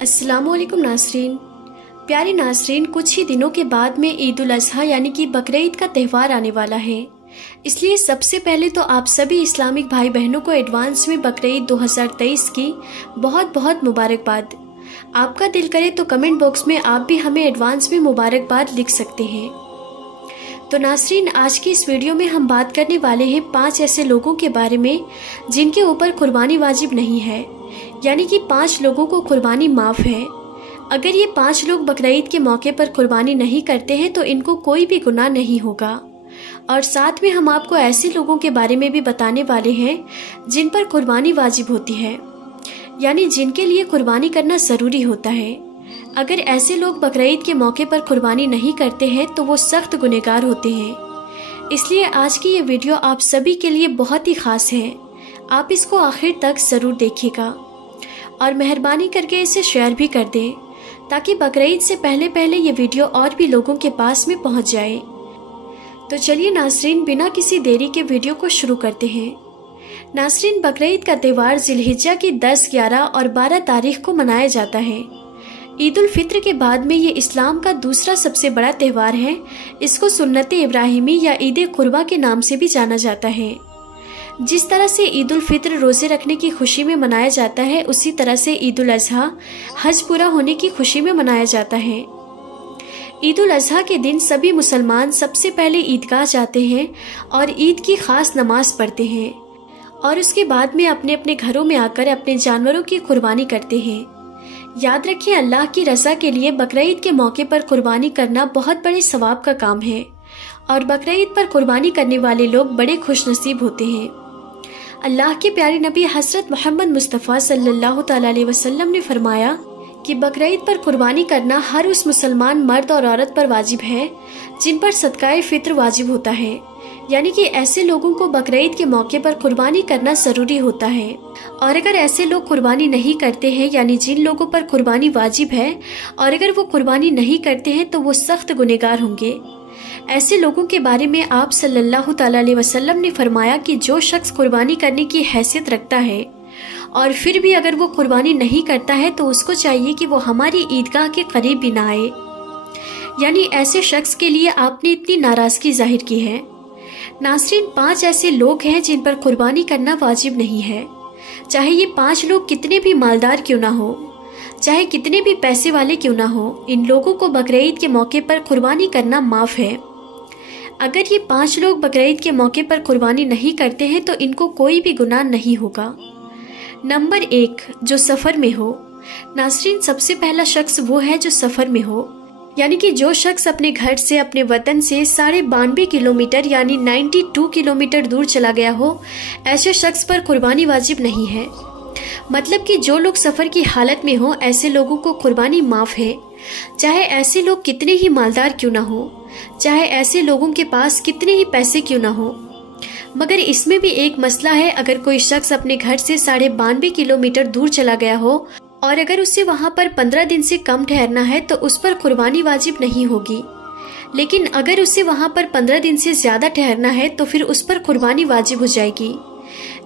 अस्सलामुअलैकुम नाज़रीन। प्यारे नाज़रीन, कुछ ही दिनों के बाद में ईद उल अज़हा यानी कि बकरीद का त्यौहार आने वाला है। इसलिए सबसे पहले तो आप सभी इस्लामिक भाई बहनों को एडवांस में बकरीद 2023 की बहुत बहुत मुबारकबाद। आपका दिल करे तो कमेंट बॉक्स में आप भी हमें एडवांस में मुबारकबाद लिख सकते हैं। तो नाज़रीन, आज की इस वीडियो में हम बात करने वाले हैं 5 ऐसे लोगों के बारे में जिनके ऊपर कुर्बानी वाजिब नहीं है, यानी कि 5 लोगों को कुर्बानी माफ़ है। अगर ये 5 लोग बकरीद के मौके पर कुर्बानी नहीं करते हैं तो इनको कोई भी गुनाह नहीं होगा। और साथ में हम आपको ऐसे लोगों के बारे में भी बताने वाले हैं जिन पर कुर्बानी वाजिब होती है, यानी जिनके लिए कुर्बानी करना ज़रूरी होता है। अगर ऐसे लोग बकरीद के मौके पर कुर्बानी नहीं करते हैं तो वो सख्त गुनहगार होते हैं। इसलिए आज की ये वीडियो आप सभी के लिए बहुत ही ख़ास है। आप इसको आखिर तक ज़रूर देखिएगा और मेहरबानी करके इसे शेयर भी कर दें ताकि बकरीद से पहले ये वीडियो और भी लोगों के पास में पहुंच जाए। तो चलिए नाज़रीन, बिना किसी देरी के वीडियो को शुरू करते हैं। नाज़रीन, बकरीद का त्यौहार ज़िलहिज्जा की 10, 11 और 12 तारीख को मनाया जाता है। ईद उल फित्र के बाद में ये इस्लाम का दूसरा सबसे बड़ा त्यौहार है। इसको सुन्नत इब्राहिमी या ईद कुर्बा के नाम से भी जाना जाता है। जिस तरह से ईद उल फित्र रोज़े रखने की खुशी में मनाया जाता है, उसी तरह से ईद उल अज़हा हज पूरा होने की खुशी में मनाया जाता है। ईद उल अज़हा के दिन सभी मुसलमान सबसे पहले ईदगाह जाते हैं और ईद की ख़ास नमाज पढ़ते हैं और उसके बाद में अपने अपने घरों में आकर अपने जानवरों की कुर्बानी करते हैं। याद रखिए, अल्लाह की रज़ा के लिए बकरीद के मौके पर कुर्बानी करना बहुत बड़े सवाब का काम है और बकरीद पर कुर्बानी करने वाले लोग बड़े खुशनसीब होते हैं। अल्लाह के प्यारे नबी हज़रत मोहम्मद मुस्तफ़ा सल्लल्लाहु अलैहि वसल्लम ने फरमाया कि बकरीद पर कुर्बानी करना हर उस मुसलमान मर्द और औरत पर वाजिब है जिन पर सदकाए फित्र वाजिब होता है, यानी कि ऐसे लोगों को बकरीद के मौके पर कुर्बानी करना ज़रूरी होता है। और अगर ऐसे लोग कुर्बानी नहीं करते हैं, यानी जिन लोगों पर कुर्बानी वाजिब है और अगर वो कुर्बानी नहीं करते हैं तो वो सख्त गुनहगार होंगे। ऐसे लोगों के बारे में आप सल्लल्लाहु अलैहि वसल्लम ने फरमाया कि जो शख्स कुर्बानी करने की हैसियत रखता है और फिर भी अगर वो कुर्बानी नहीं करता है तो उसको चाहिए कि वो हमारी ईदगाह के करीब भी ना आए। यानी ऐसे शख्स के लिए आपने इतनी नाराज़गी जाहिर की है। नाज़रीन, 5 ऐसे लोग हैं जिन पर कुर्बानी करना वाजिब नहीं है। चाहे ये 5 लोग कितने भी मालदार क्यों ना हो, चाहे कितने भी पैसे वाले क्यों ना हो, इन लोगों को बकरीद के मौके पर कुर्बानी करना माफ़ है। अगर ये 5 लोग बकरीद के मौके पर कुर्बानी नहीं करते हैं तो इनको कोई भी गुनाह नहीं होगा। नंबर 1, जो सफ़र में हो। नाज़रीन, सबसे पहला शख्स वो है जो सफ़र में हो, यानी कि जो शख्स अपने घर से, अपने वतन से 92.5 किलोमीटर यानी 92 किलोमीटर दूर चला गया हो, ऐसे शख्स पर कुर्बानी वाजिब नहीं है। मतलब कि जो लोग सफ़र की हालत में हो, ऐसे लोगों को कुर्बानी माफ़ है, चाहे ऐसे लोग कितने ही मालदार क्यों ना हो, चाहे ऐसे लोगों के पास कितने ही पैसे क्यों ना हो। मगर इसमें भी एक मसला है। अगर कोई शख्स अपने घर से 92.5 किलोमीटर दूर चला गया हो और अगर उसे वहां पर 15 दिन से कम ठहरना है तो उस पर कुर्बानी वाजिब नहीं होगी। लेकिन अगर उसे वहां पर 15 दिन से ज़्यादा ठहरना है तो फिर उस पर कुर्बानी वाजिब हो जाएगी।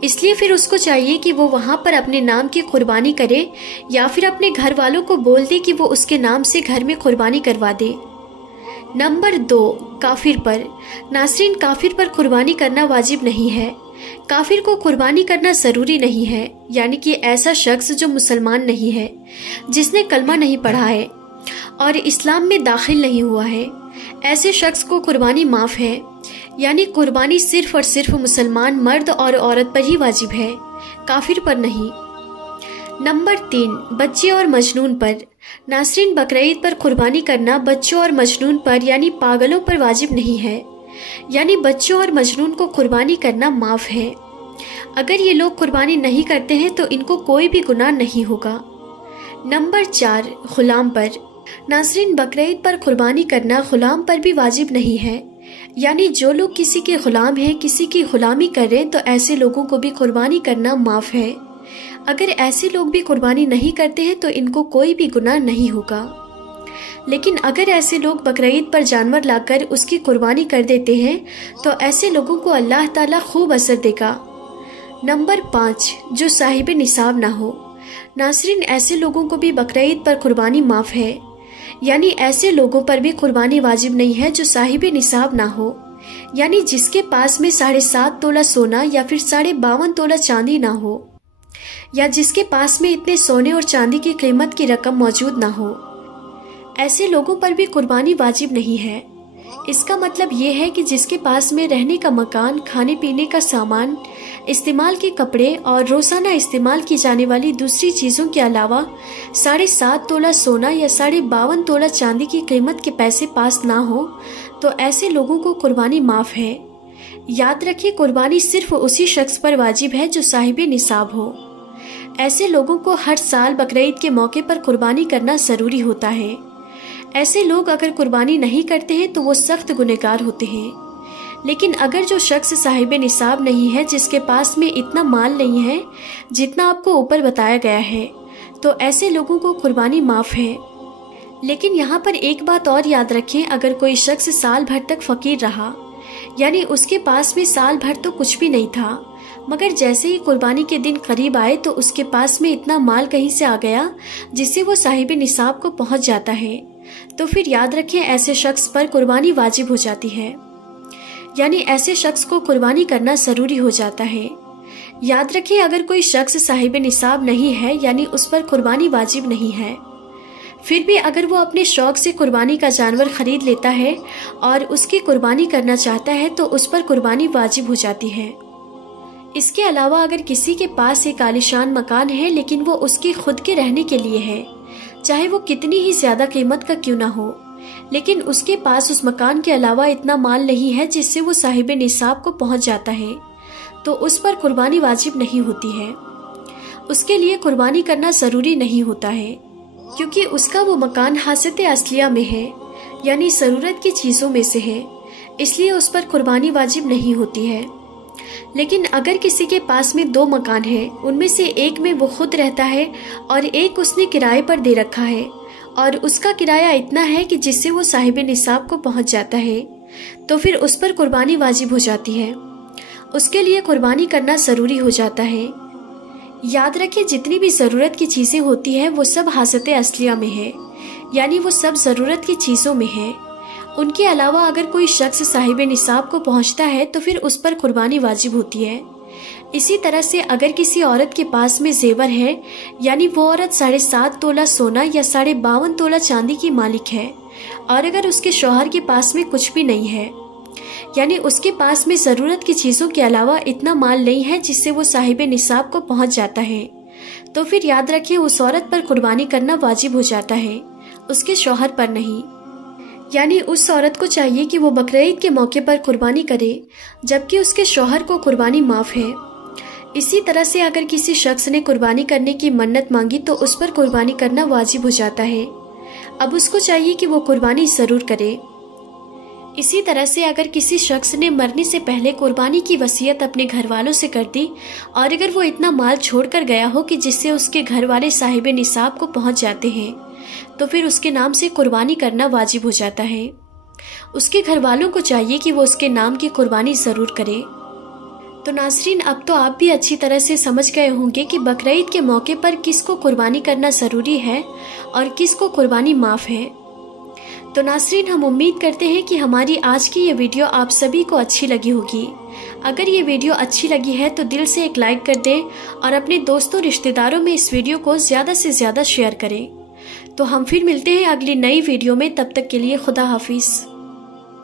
इसलिए फिर उसको चाहिए कि वो वहां पर अपने नाम की कुर्बानी करे या फिर अपने घर वालों को बोल दे कि वो उसके नाम से घर में कुर्बानी करवा दे। नंबर 2, काफिर पर। नाज़रीन, काफिर पर कुर्बानी करना वाजिब नहीं है। काफिर को कुर्बानी करना ज़रूरी नहीं है, यानी कि ऐसा शख्स जो मुसलमान नहीं है, जिसने कलमा नहीं पढ़ा है और इस्लाम में दाखिल नहीं हुआ है, ऐसे शख्स को कुर्बानी माफ़ है। यानी कुर्बानी सिर्फ और सिर्फ मुसलमान मर्द और औरत पर ही वाजिब है, काफिर पर नहीं। नंबर 3, बच्चे और मजनून पर। नाज़रीन, बकरीद पर कुर्बानी करना बच्चों और मजनून पर यानी पागलों पर वाजिब नहीं है, यानी बच्चों और मजनून को कुर्बानी करना माफ़ है। अगर ये लोग कुर्बानी नहीं करते हैं तो इनको कोई भी गुनाह नहीं होगा। नंबर 4, गुलाम पर। नाज़रीन, बकरीद पर कुर्बानी करना गुलाम पर भी वाजिब नहीं है, यानी जो लोग किसी के गुलाम हैं, किसी की गुलामी करें, तो ऐसे लोगों को भी कुर्बानी करना माफ़ है। अगर ऐसे लोग भी कुर्बानी नहीं करते हैं तो इनको कोई भी गुनाह नहीं होगा। लेकिन अगर ऐसे लोग बकरीद पर जानवर लाकर उसकी कुर्बानी कर देते हैं तो ऐसे लोगों को अल्लाह ताला खूब असर देगा। नंबर 5, जो साहिब निसाब ना हो। नाज़रीन, ऐसे लोगों को भी बकरीद पर कुर्बानी माफ़ है, यानी ऐसे लोगों पर भी कुर्बानी वाजिब नहीं है जो साहिब निसाब ना हो, यानी जिसके पास में 7.5 तोला सोना या फिर 52.5 तोला चांदी ना हो, या जिसके पास में इतने सोने और चांदी की कीमत की रकम मौजूद ना हो। ऐसे लोगों पर भी कुर्बानी वाजिब नहीं है। इसका मतलब ये है कि जिसके पास में रहने का मकान, खाने पीने का सामान, इस्तेमाल के कपड़े और रोज़ाना इस्तेमाल की जाने वाली दूसरी चीज़ों के अलावा 7.5 तोला सोना या 52.5 तोला चांदी की कीमत के पैसे पास ना हो, तो ऐसे लोगों को कुर्बानी माफ़ है। याद रखिए, कुर्बानी सिर्फ उसी शख्स पर वाजिब है जो साहिब निसाब हो। ऐसे लोगों को हर साल बकरीद के मौके पर कुर्बानी करना ज़रूरी होता है। ऐसे लोग अगर कुर्बानी नहीं करते हैं तो वो सख्त गुनहगार होते हैं। लेकिन अगर जो शख्स साहिब निसाब नहीं है, जिसके पास में इतना माल नहीं है जितना आपको ऊपर बताया गया है, तो ऐसे लोगों को कुर्बानी माफ़ है। लेकिन यहाँ पर एक बात और याद रखें, अगर कोई शख्स साल भर तक फ़कीर रहा, यानी उसके पास में साल भर तो कुछ भी नहीं था, मगर जैसे ही कुर्बानी के दिन करीब आए तो उसके पास में इतना माल कहीं से आ गया जिससे वो साहिब निसाब को पहुँच जाता है, तो फिर याद रखें ऐसे शख्स पर कुर्बानी वाजिब हो जाती है, यानी ऐसे शख्स को कुर्बानी करना ज़रूरी हो जाता है। याद रखें, अगर कोई शख्स साहिब निसाब नहीं है, यानी उस पर कुर्बानी वाजिब नहीं है, फिर भी अगर वो अपने शौक से कुर्बानी का जानवर खरीद लेता है और उसकी कुर्बानी करना चाहता है तो उस पर कुर्बानी वाजिब हो जाती है। इसके अलावा अगर किसी के पास एक आलीशान मकान है लेकिन वो उसके खुद के रहने के लिए है, चाहे वो कितनी ही ज्यादा कीमत का क्यों ना हो, लेकिन उसके पास उस मकान के अलावा इतना माल नहीं है जिससे वो साहिब निसाब को पहुंच जाता है, तो उस पर कुर्बानी वाजिब नहीं होती है। उसके लिए कुर्बानी करना ज़रूरी नहीं होता है, क्योंकि उसका वो मकान हासियत असलिया में है, यानी ज़रूरत की चीज़ों में से है, इसलिए उस पर कुर्बानी वाजिब नहीं होती है। लेकिन अगर किसी के पास में 2 मकान हैं, उनमें से एक में वो खुद रहता है और एक उसने किराए पर दे रखा है, और उसका किराया इतना है कि जिससे वो साहिब निसाब को पहुंच जाता है, तो फिर उस पर कुर्बानी वाजिब हो जाती है। उसके लिए कुर्बानी करना ज़रूरी हो जाता है। याद रखें, जितनी भी ज़रूरत की चीज़ें होती हैं वो सब हासियत असलिया में है, यानी वो सब ज़रूरत की चीज़ों में है। उनके अलावा अगर कोई शख्स साहिब निसाब को पहुंचता है तो फिर उस पर कुर्बानी वाजिब होती है। इसी तरह से अगर किसी औरत के पास में जेवर है, यानी वो औरत 7.5 तोला सोना या 52.5 तोला चांदी की मालिक है, और अगर उसके शौहर के पास में कुछ भी नहीं है, यानी उसके पास में ज़रूरत की चीज़ों के अलावा इतना माल नहीं है जिससे वो साहिब निसाब को पहुंच जाता है, तो फिर याद रखें उस औरत पर कुर्बानी करना वाजिब हो जाता है, उसके शौहर पर नहीं। यानी उस औरत को चाहिए कि वो बकरीद के मौके पर कुर्बानी करे, जबकि उसके शौहर को कुर्बानी माफ़ है। इसी तरह से अगर किसी शख्स ने कुर्बानी करने की मन्नत मांगी तो उस पर कुर्बानी करना वाजिब हो जाता है। अब उसको चाहिए कि वो कुर्बानी ज़रूर करे। इसी तरह से अगर किसी शख्स ने मरने से पहले कुर्बानी की वसीयत अपने घर वालों से कर दी, और अगर वो इतना माल छोड़ कर गया हो कि जिससे उसके घर वाले साहिब निसाब को पहुंच जाते हैं, तो फिर उसके नाम से कुर्बानी करना वाजिब हो जाता है। उसके घर वालों को चाहिए कि वो उसके नाम की कुर्बानी ज़रूर करे। तो नाज़रीन, अब तो आप भी अच्छी तरह से समझ गए होंगे कि बकरीद के मौके पर किसको कुर्बानी करना ज़रूरी है और किसको कुर्बानी माफ़ है। तो नाज़रीन, हम उम्मीद करते हैं कि हमारी आज की ये वीडियो आप सभी को अच्छी लगी होगी। अगर ये वीडियो अच्छी लगी है तो दिल से एक लाइक कर दें और अपने दोस्तों रिश्तेदारों में इस वीडियो को ज़्यादा से ज़्यादा शेयर करें। तो हम फिर मिलते हैं अगली नई वीडियो में, तब तक के लिए खुदा हाफिज़।